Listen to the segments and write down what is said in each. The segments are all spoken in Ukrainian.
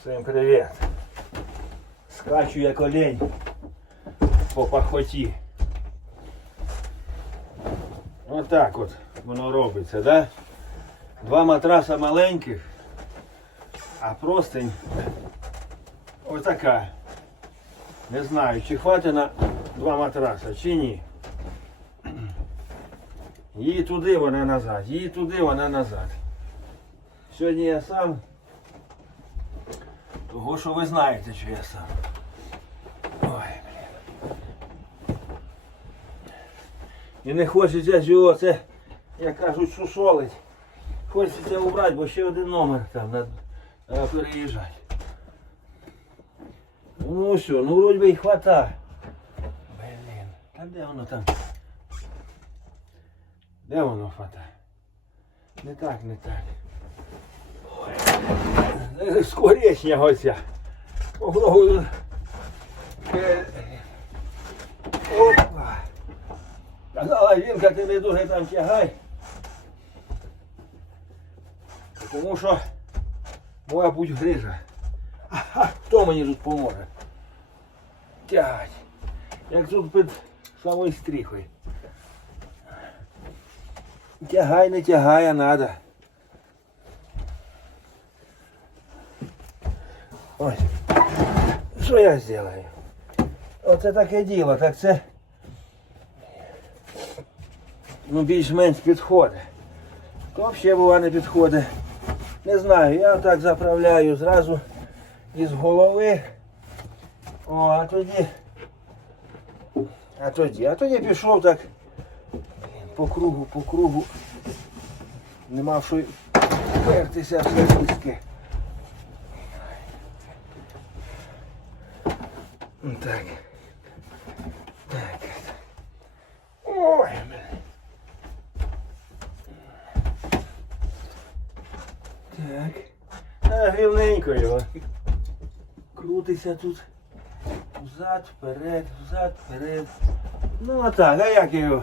Всім привіт. Скачу як олень по пахоті. Отак от воно робиться, да? Два матраса маленьких, а простень отака. Не знаю, чи хватить на два матраса, чи ні. Її туди, вона назад, її туди, вона назад. Сьогодні я сам. Того, що ви знаєте, що я сам. Ой, блін. І не хочеться ж це, як кажуть, шушолить. Хочеться убрати, бо ще один номер там треба переїжджати. Ну все, ну вроді би і хвата. Блін, та де воно там? Де воно хвата? Не так, не так. Ой. Скоречня оця. Попробую. Е, Опа. Казала жінка, ти не дуже там тягай. Тому що моя будь грижа. Ага, хто мені тут поможе? Тягать. Як тут під самою стріхою. Тягай, не тягай, а надо. Ось. Що я зроблю? Оце таке діло, так це ну, більш-менш підходить. То взагалі бува не підходить. Не знаю, я так заправляю зразу із голови. О, а тоді. А тоді, а тоді пішов так по кругу, по кругу. Нема в що пертися все близьке. Так. Так. Ой, блин. Так. А, рівненько його. Крутися тут. Взад, вперед, взад, вперед. Ну а так, а як його?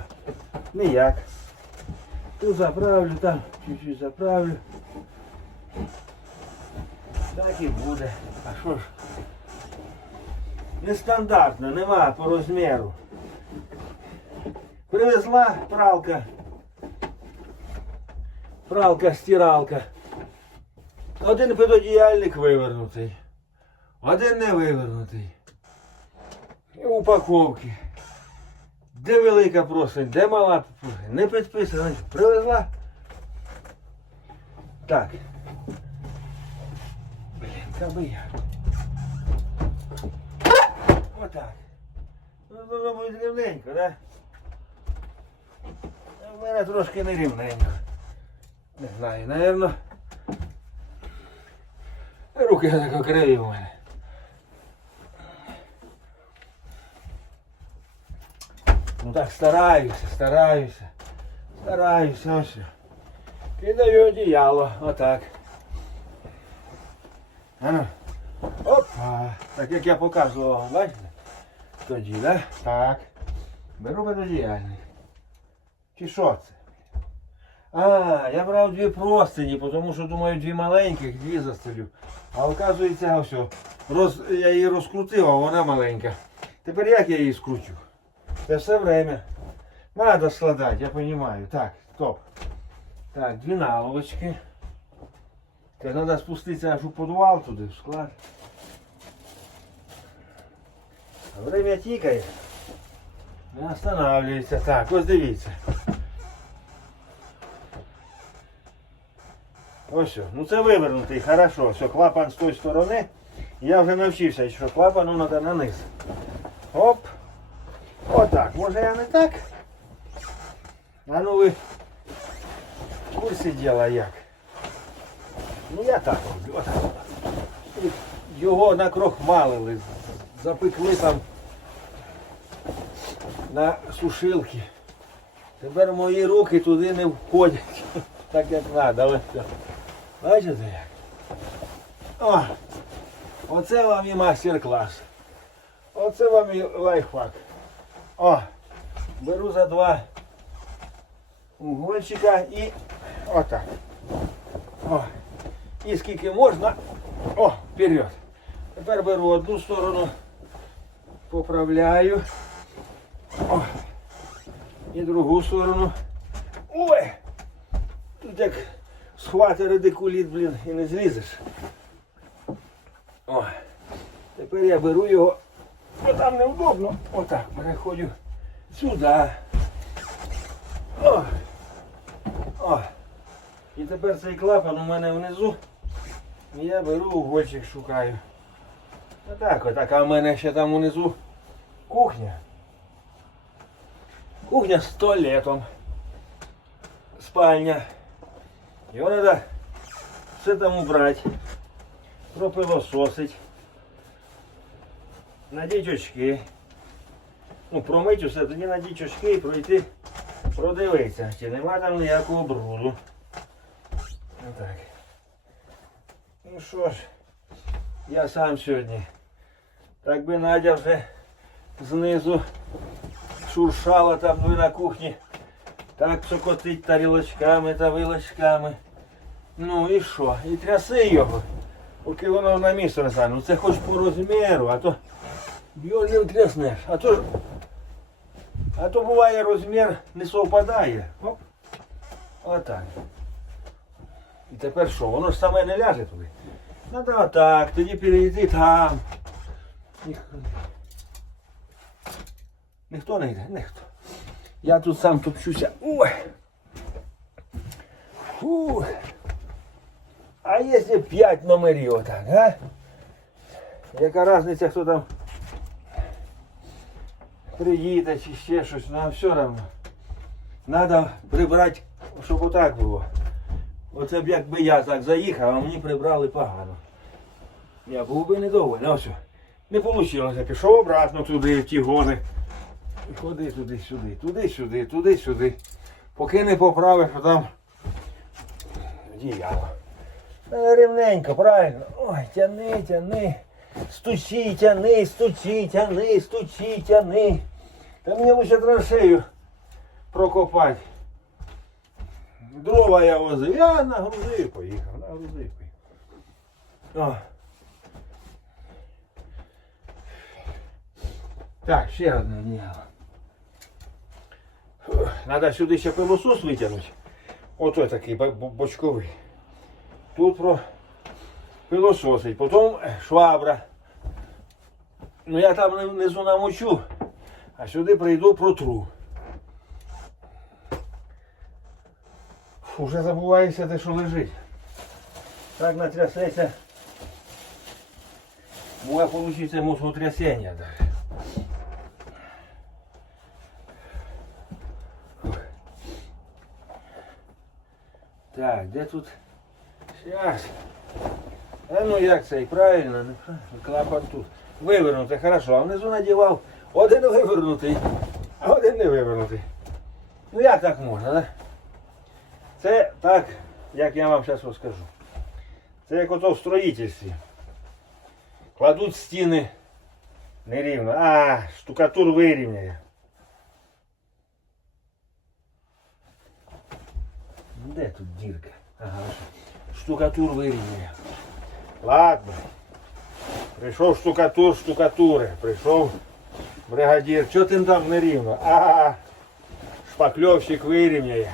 Ніяк. Тут заправлю, там чуть-чуть заправлю. Так і буде. А що ж? Нестандартно, нема по розміру. Привезла пралка. Пралка, стиралка. Один підодіяльник вивернутий. Один не вивернутий. І упаковки. Де велика просить, де мала просить. Не підписана. Привезла. Так. Блін, каби я. Отак. Ну, воно буде рівненько, да? А в мене трошки не рівненько. Не знаю, напевно. Руки так окриві у мене. Ну так стараюся, стараюся. Стараюся, ось. Кидаю одіяло, отак. А ну. Так як я показував, бачите? Тоді, да? Так. Беру одіяльник. Чи що це? А, я брав дві простині, тому що думаю дві маленьких, дві застелю. А оказується, о, роз, я її розкрутив, а вона маленька. Тепер як я її скручу? Це все время. Надо складати, я розумію. Так, стоп. Так, дві наловочки. Так, треба спуститися аж у підвал туди, в склад. Время тікає. Не останавливається. Так, ось дивіться. Ось, що. ну це вивернутий, хорошо. Все, клапан з тої сторони. Я вже навчився, що клапану треба на низ. Оп. Отак. Може я не так? А ну ви в курсі діла як? Ну я так роблю. Отак. Його накрохмалили, запекли там на сушилки. Тепер мої руки туди не входять. Так як треба. Бачите як? О! Оце вам і мастер-клас. Оце вам і лайфхак. О! Беру за два угольчика і отак. О! І скільки можна О, вперед. Тепер беру одну сторону, поправляю. О, і другу сторону. Ой! Тут як схвати радикуліт, блін, і не злізеш. О, тепер я беру його, бо там неудобно. Отак, переходжу сюди. О! О! І тепер цей клапан у мене внизу. Я беру угольчик шукаю. Отак, отак, а в мене ще там унизу кухня. Кухня з туалетом. Спальня. Його треба все там убрати. Пропилососить. Надіть очки. Ну, промить усе, тоді надіть очки і пройти, продивитися, чи нема там ніякого бруду. Отак. Ну що ж, я сам сьогодні. Так би Надя вже знизу шуршала там ну, на кухні. Так сокотить тарілочками та вилочками. Ну і що? І тряси його. Поки воно на місце не стане. Ну це хоч по розміру, а то його не втряснеш. А то, а то буває розмір не совпадає. Оп. Отак. І тепер що? Воно ж саме не ляже туди. Надо отак, тоді перейти там. Ніхто, не йде, ніхто. Я тут сам топчуся. Ой. Фу. А якщо 5 номерів отак, а? Яка різниця, хто там приїде чи ще щось, нам все одно. Треба прибрати, щоб отак було. Оце б якби я так заїхав, а мені прибрали погано. Я був би недовольний. Ось. Не вийшло. Пішов обратно туди, в ті гони. І ходи туди-сюди, туди-сюди, туди-сюди. Поки не поправиш, там діяло. Е, Рівненько, правильно. Ой, тяни, тяни. Стучи, тяни, стучи, тяни, стучи, тяни. Та мені лише траншею прокопати. Дрова я возив. Я нагрузив і поїхав, нагрузив і поїхав. Так, ще одне діло. Треба сюди ще пилосос витягнути. Ото такий бо- бо- бочковий. Тут про пилососить, потім швабра. Ну я там внизу намочу, а сюди прийду протру. Фу, Вже забувається те, що лежить. Так натрясеться. Може получиться мозготрясення Так, де тут? Сейчас. А ну як це? Правильно, неправильно. Клапан тут. Вивернути, хорошо. А внизу надівав один вивернутий, а один не вивернутий. Ну як так можна, да? Це так, як я вам зараз розкажу. Це як ото в строїтельстві. Кладуть стіни нерівно. А, штукатур вирівняє. Де тут дірка? Ага. Штукатур вирівняє. Ладно. Прийшов штукатур, штукатури. Прийшов бригадір. Чого ти там нерівно? А, шпакльовщик вирівняє.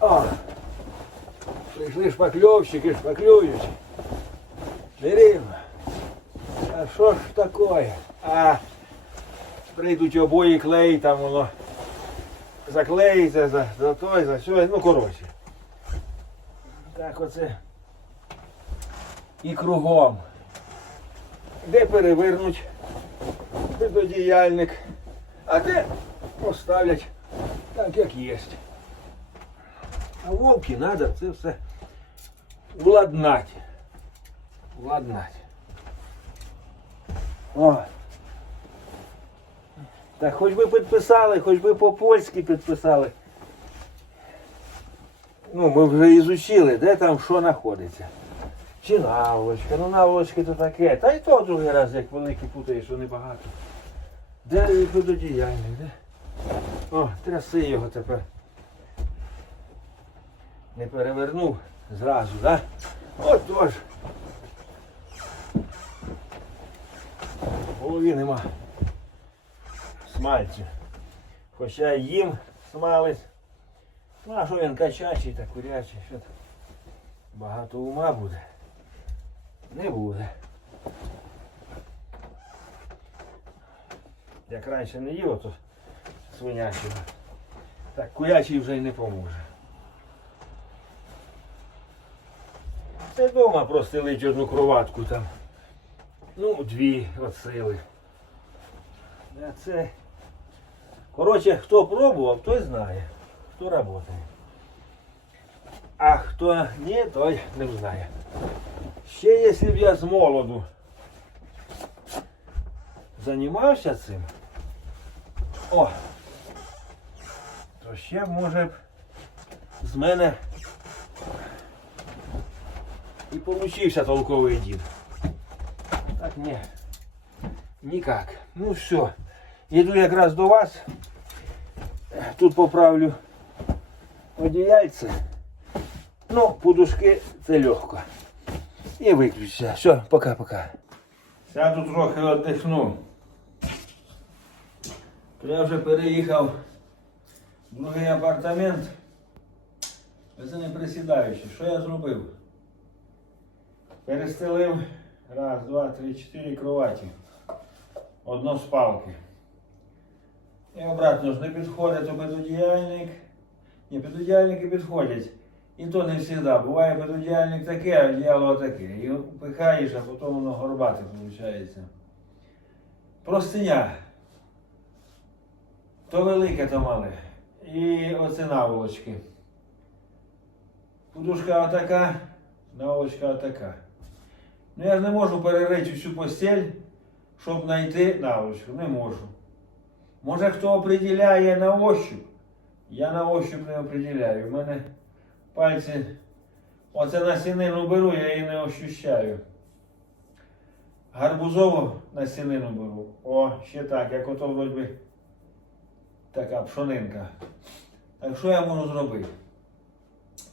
О, прийшли шпакльовщики, шпаклюють. Нерівно. А що ж таке? А, прийдуть обої клей, там воно заклеїться за, за той, за сьогодні. Ну, коротше. Так оце. І кругом. Де перевернуть безодіяльник, а де поставлять так, як є. А вовки треба це все владнати. Владнати. О. Так, хоч би підписали, хоч би по-польськи підписали. Ну, ми вже ізучили, де там що знаходиться. Чи наволочка, ну наволочки то таке. Та й то другий раз, як великі путаєш, що небагато. Де вододіяльник, де? О, тряси його тепер. Не перевернув зразу, так? Да? тож. Голові нема смальцю. Хоча їм смалець. Ну а що він качачий та курячий, що? Багато ума буде. Не буде. Як раніше не їв, то свинячого. Так курячий вже й не поможе. Це вдома простелить одну кроватку там. Ну, дві от сили. А це. Коротше, хто пробував, той знає, хто працює. А хто ні, той не знає. Ще якщо б я з молоду займався цим, о, то ще може б з мене і получився толковий дід. Так ні. Ніяк. Ну все. Іду якраз до вас. Тут поправлю одіяльце. Ну, подушки це легко. І виключиться. Все, пока-пока. Сяду трохи віддихну. Я вже переїхав в другий апартамент. Це не присідаючи. Що я зробив? Перестелив раз, два, три, чотири кроваті. Одно спалки. І обратно ж не підходить то підодіяльник. Ні, підодіяльники підходять. І то не завжди. Буває підодіяльник таке, а одіяло таке. І пихаєш, а потім воно горбате виходить. Простиня. То велике, то мале. І оце наволочки. Подушка отака, наволочка отака. Ну я ж не можу перерити всю постель, щоб знайти наволочку. Не можу. Може хто определяє на ощуп? Я на ощуп не определяю. У мене пальці. Оце на сінину беру, я її не ощущаю. Гарбузову на сінину беру. О, ще так, як ото вроді така пшонинка. Так що я можу зробити?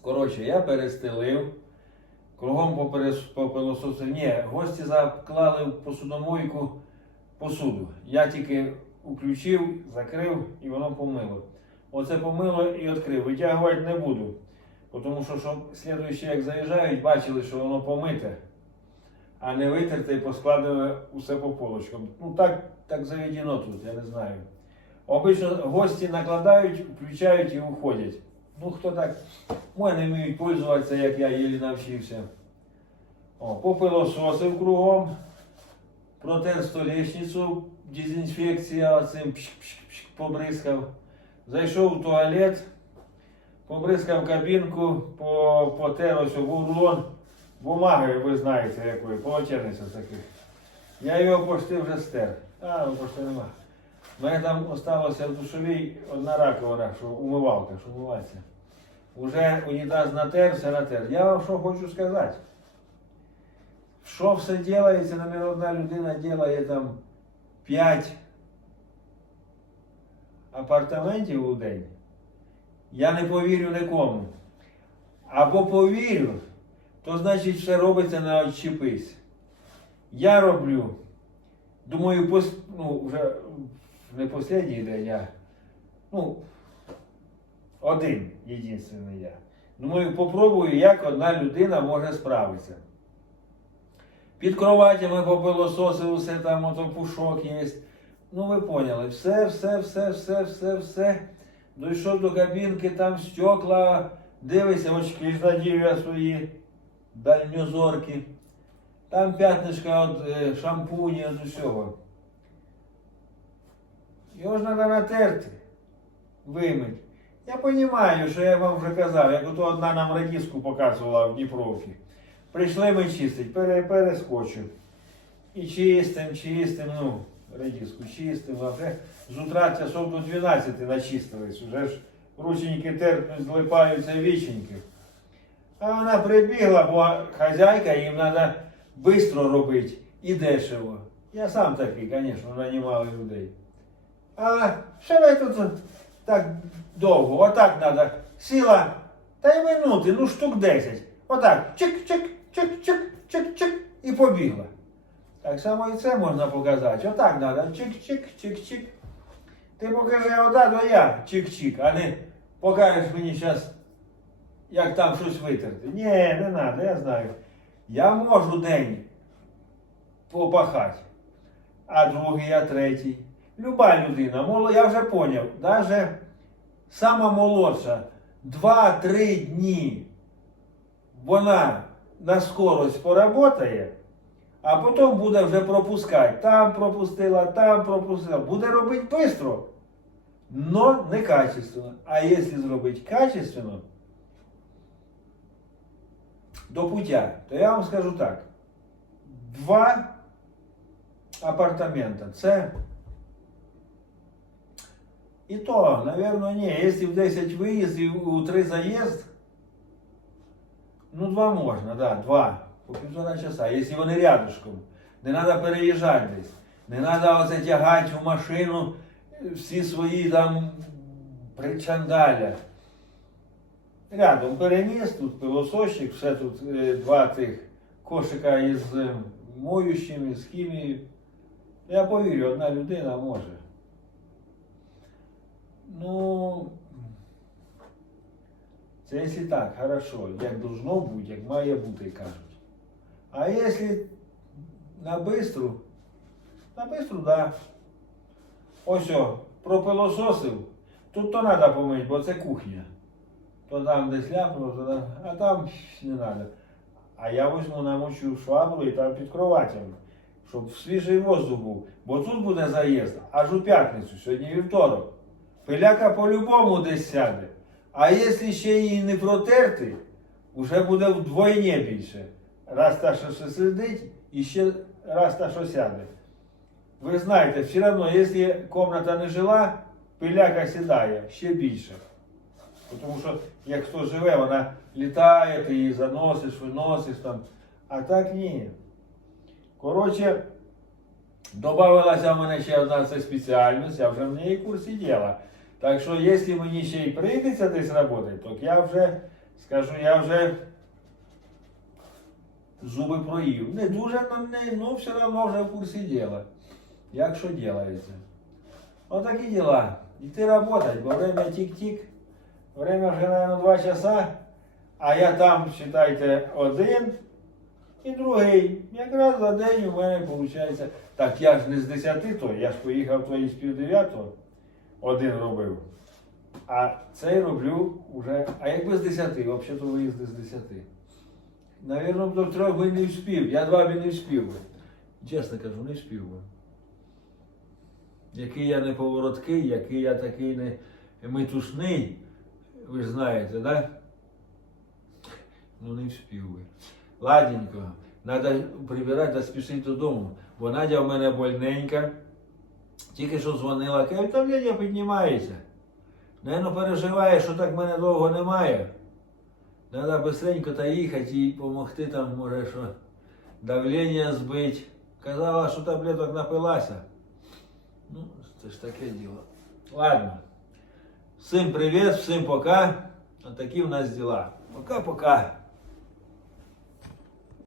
Коротше, я перестелив, кругом поперес- попилососив. Ні, гості заклали в посудомойку посуду. Я тільки включив, закрив і воно помило. Оце помило і відкрив. Витягувати не буду. Тому що, щоб слідуючі, як заїжджають, бачили, що воно помите, а не витерте і поскладили усе по полочкам. Ну так, так заведено тут, я не знаю. Обично гості накладають, включають і уходять. Ну хто так, може не вміють пользуватися, як я єлі навчився. О, попилососив кругом, протер столешницю, дезінфекція оцим пшик-пшик-пшик побризкав. Зайшов в туалет, побризкав кабінку, по, потер ось в углон бумаги, ви знаєте якої, полотенець таких. Я його пошти вже стер. А, пошти нема. У мене там осталося в душовій одна раковина, що умивалка, що умиватися. Уже унітаз натерся, натер. Я вам що хочу сказати. Що все ділається, наприклад, одна людина ділає там 5 апартаментів у день. Я не повірю нікому. Або повірю, то значить все робиться на відчепись. Я роблю, думаю, пос, ну, вже не останній день, я, ну, один єдиний я. Думаю, попробую, як одна людина може справитися. Під кроватями попилососив, усе там ото пушок є. Ну ви поняли, все, все, все, все, все, все. Дійшов до кабінки, там стекла, дивися, очки ж надів свої дальньозорки. Там п'ятнишка від е, шампуні, від усього. Його ж треба натерти, вимити. Я розумію, що я вам вже казав, як ото одна нам радіску показувала в Дніпровці. Прийшли ми чистить, пере, перескочу. І чистим, чистим, ну, радіску чистим, а вже з утра часов до 12 начистились. Уже ж рученьки терпнуть, злипаються віченьки. А вона прибігла, бо хазяйка їм треба швидко робити і дешево. Я сам такий, звісно, нанімали людей. А що ви тут так довго? Отак треба. Сіла, та й минути, ну штук 10. Отак. Чик-чик, чик-чик, чик-чик і побігла. Так само і це можна показати. Отак треба. Чик-чик, чик-чик. Ти покажи отак, то я чик-чик, а не покажеш мені зараз, як там щось витерти. Ні, не треба, я знаю. Я можу день попахати, а другий, а третій. Люба людина, я вже поняв, навіть сама молодша, 2-3 дні вона на скорость поработає, а потім буде вже пропускати. Там пропустила, там пропустила. Буде робити швидко, но не качественно. А якщо зробити качественно, до путя, то я вам скажу так. Два апартамента. Це. І то, напевно, ні. Якщо в 10 виїздів у 3 заїзд, ну два можна, да, два. По півтора часа. Якщо вони рядышком. Не треба переїжджати десь. Не треба оце в машину всі свої там причандаля. Рядом переніс, тут пилососчик, все тут е, два тих кошика із е, моющим, із хімією. Я повірю, одна людина може. Ну, це якщо так, хорошо, як должно бути, як має бути, кажуть. А якщо на бистру, на бистру, да. Ось о, пропилососив, тут то треба помити, бо це кухня. То там десь ляпнуло, то там, а там не треба. А я візьму намочу швабру і там під кроватями, щоб свіжий воздух був. Бо тут буде заїзд аж у п'ятницю, сьогодні вівторок. Пиляка по-любому десь сяде. А якщо ще її не протерти, вже буде вдвойні більше. Раз та, що сидить, і ще раз та, що сяде. Ви знаєте, все одно, якщо кімната не жила, пиляка сідає ще більше. Тому що як хто живе, вона літає, ти її заносиш, виносиш там. А так ні. Коротше, Добавилася в мене ще одна це спеціальність, я вже в неї курсі діла. Так що, якщо мені ще й прийдеться десь працювати, то я вже скажу, я вже зуби проїв. Не дуже, но не, ну все одно вже в курсі діла. Як що ділається. Отакі діла. Іти працювати, бо время тік-тік. Время вже, наверное, 2 часа, а я там, вважайте, один і другий. Якраз за день у мене виходить. Так я ж не з 10 то, я ж поїхав то із пів дев'ятого, один робив. А цей роблю вже. А якби з 10, взагалі то виїзди з 10. Навірно, до трьох би не вспів. Я два би не вспів. Чесно кажу, не вспів. Який я не повороткий, який я такий не метушний, ви знаєте, да? Ну не вспів би. Треба прибирати та спішити додому. Бо Надя в мене больненька. Тільки що дзвонила, каже, давлення піднімається. Наверно, переживає, що так мене довго немає. Треба швидко та їхати і допомогти там, може, що давлення збити. Казала, що таблеток напилася. Ну, це ж таке діло. Ладно. Всім привіт, всім пока. Отакі в нас діла. Пока-пока.